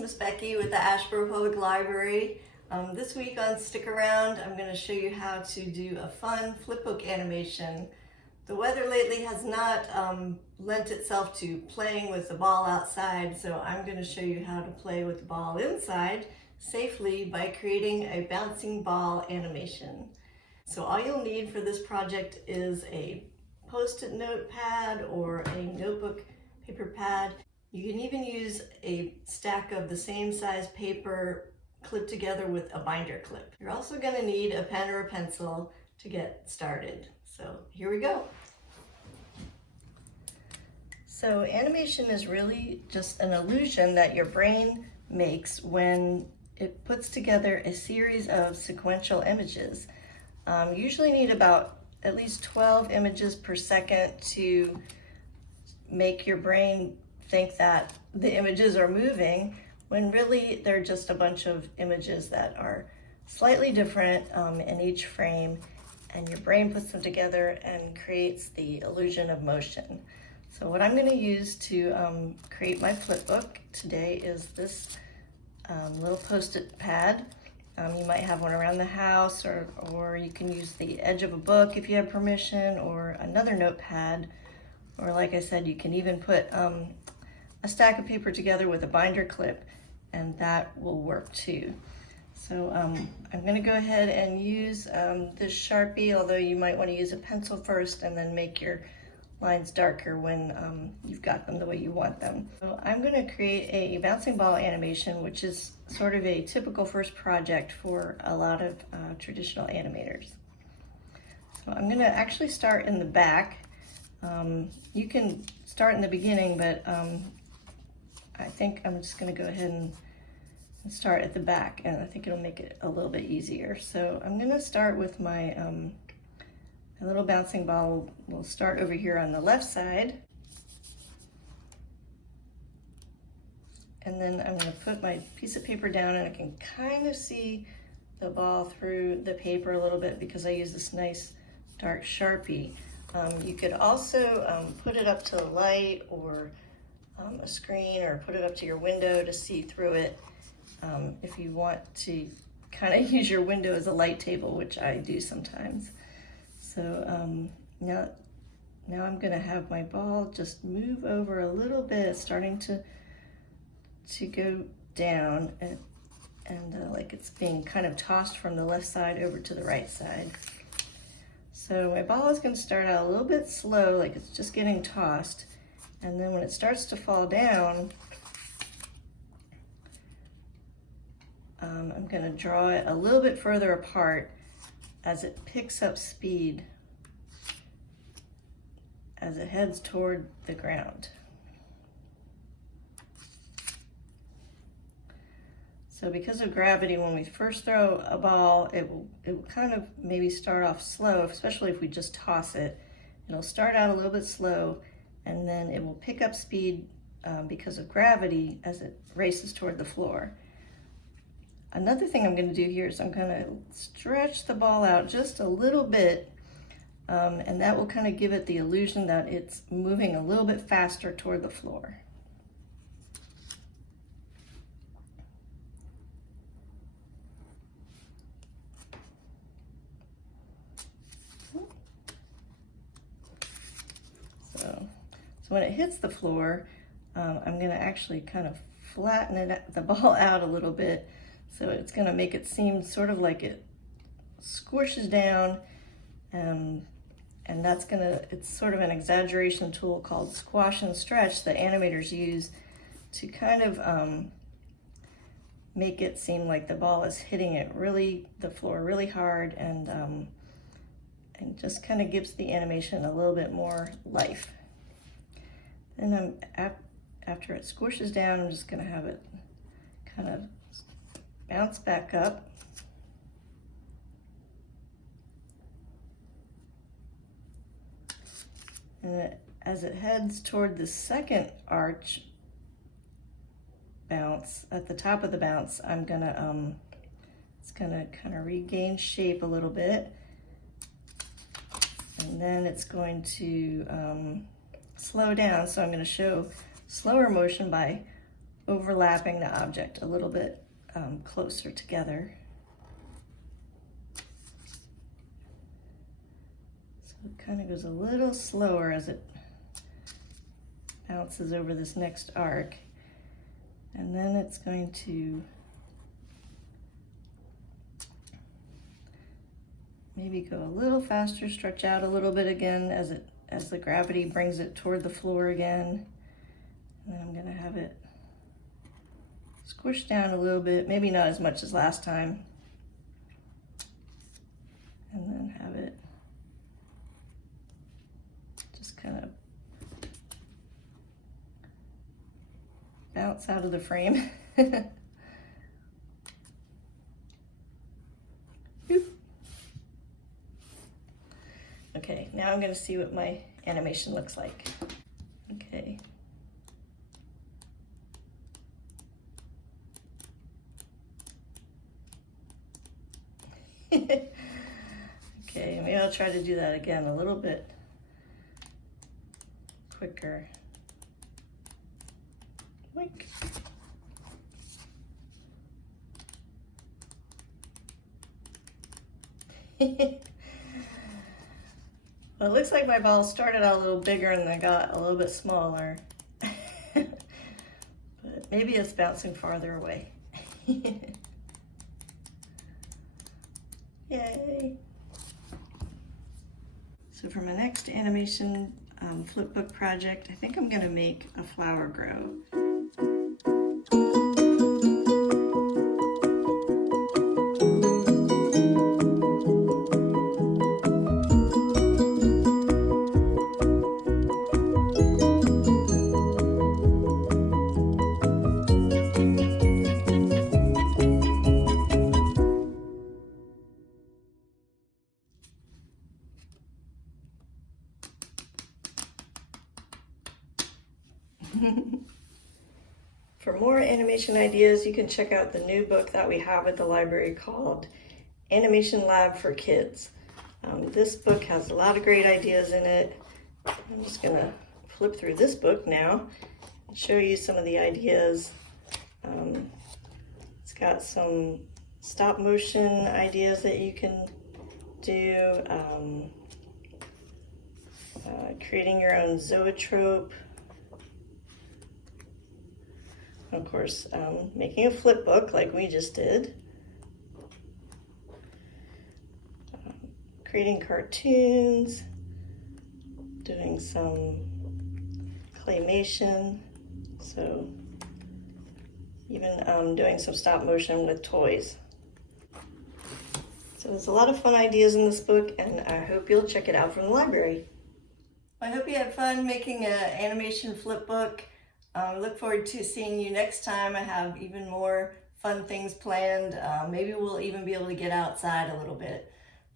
Miss Becky with the Asheboro Public Library. This week on Stick Around, I'm going to show you how to do a fun flipbook animation. The weather lately has not lent itself to playing with the ball outside, so I'm going to show you how to play with the ball inside safely by creating a bouncing ball animation. So all you'll need for this project is a Post-it note pad or a notebook paper pad. You can even use a stack of the same size paper clipped together with a binder clip. You're also going to need a pen or a pencil to get started. So here we go. So animation is really just an illusion that your brain makes when it puts together a series of sequential images. You usually need about at least 12 images per second to make your brain think that the images are moving, when really they're just a bunch of images that are slightly different in each frame, and your brain puts them together and creates the illusion of motion. So what I'm going to use to create my flipbook today is this little Post-it pad. You might have one around the house, or you can use the edge of a book if you have permission, or another notepad, or like I said, you can even put a stack of paper together with a binder clip, and that will work too. So I'm going to go ahead and use this Sharpie, although you might want to use a pencil first and then make your lines darker when you've got them the way you want them. So I'm going to create a bouncing ball animation, which is sort of a typical first project for a lot of traditional animators. So I'm going to actually start in the back. You can start in the beginning, but I think I'm just going to go ahead and start at the back, and I think it'll make it a little bit easier. So I'm going to start with my a little bouncing ball. We'll start over here on the left side, and then I'm going to put my piece of paper down, and I can kind of see the ball through the paper a little bit because I use this nice dark Sharpie. You could also put it up to the light or a screen, or put it up to your window to see through it if you want to kind of use your window as a light table, which I do sometimes. So now I'm going to have my ball just move over a little bit, starting to go down, and like it's being kind of tossed from the left side over to the right side. So my ball is going to start out a little bit slow, like it's just getting tossed, and then when it starts to fall down, I'm going to draw it a little bit further apart as it picks up speed as it heads toward the ground. So because of gravity, when we first throw a ball, it will kind of maybe start off slow, especially if we just toss it. It'll start out a little bit slow, and then it will pick up speed because of gravity as it races toward the floor. Another thing I'm going to do here is I'm going to stretch the ball out just a little bit, and that will kind of give it the illusion that it's moving a little bit faster toward the floor. So when it hits the floor, I'm going to actually kind of flatten the ball out a little bit. So it's going to make it seem sort of like it squishes down, and it's sort of an exaggeration tool called squash and stretch that animators use to kind of make it seem like the ball is hitting the floor really hard, and just kind of gives the animation a little bit more life. And after it squishes down, I'm just going to have it kind of bounce back up. And as it heads toward the second arch bounce, at the top of the bounce, it's gonna kind of regain shape a little bit. And then it's going to slow down. So I'm going to show slower motion by overlapping the object a little bit closer together. So it kind of goes a little slower as it bounces over this next arc. And then it's going to maybe go a little faster, stretch out a little bit again as the gravity brings it toward the floor again. And then I'm gonna have it squish down a little bit, maybe not as much as last time. And then have it just kind of bounce out of the frame. Okay, now I'm going to see what my animation looks like. Okay. Okay, maybe I'll try to do that again a little bit quicker. Wink. Well, it looks like my ball started out a little bigger and then got a little bit smaller. But maybe it's bouncing farther away. Yay! So for my next animation flipbook project, I think I'm going to make a flower grow. For more animation ideas, you can check out the new book that we have at the library called Animation Lab for Kids. This book has a lot of great ideas in it. I'm just gonna flip through this book now and show you some of the ideas. It's got some stop motion ideas that you can do, creating your own zoetrope. Of course, making a flip book like we just did. Creating cartoons, doing some claymation, so even doing some stop motion with toys. So there's a lot of fun ideas in this book, and I hope you'll check it out from the library. I hope you had fun making an animation flip book. Look forward to seeing you next time. I have even more fun things planned. Maybe we'll even be able to get outside a little bit.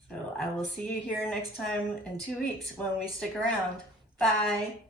So I will see you here next time in 2 weeks when we stick around. Bye.